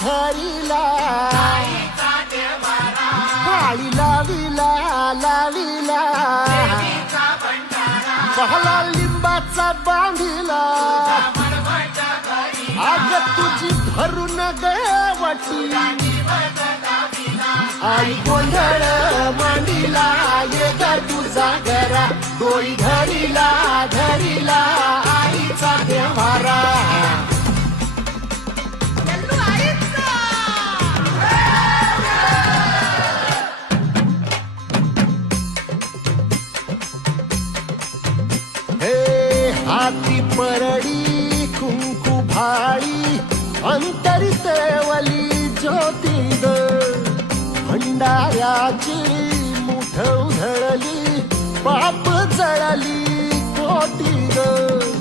धरिला काळी लाविला लाविला पहला लिंबाचा बांधिला आग तुझी भरून गवटी आई गोंधळ मांडिला ये ग तुझा घरा डोई धरिला धरिला आईचा देवारा हे हाती परडी कुंकू भाळी अंतरितवली ज्योती ग भंडाऱ्याची मुठ उधळली पाप जळली कोटी ग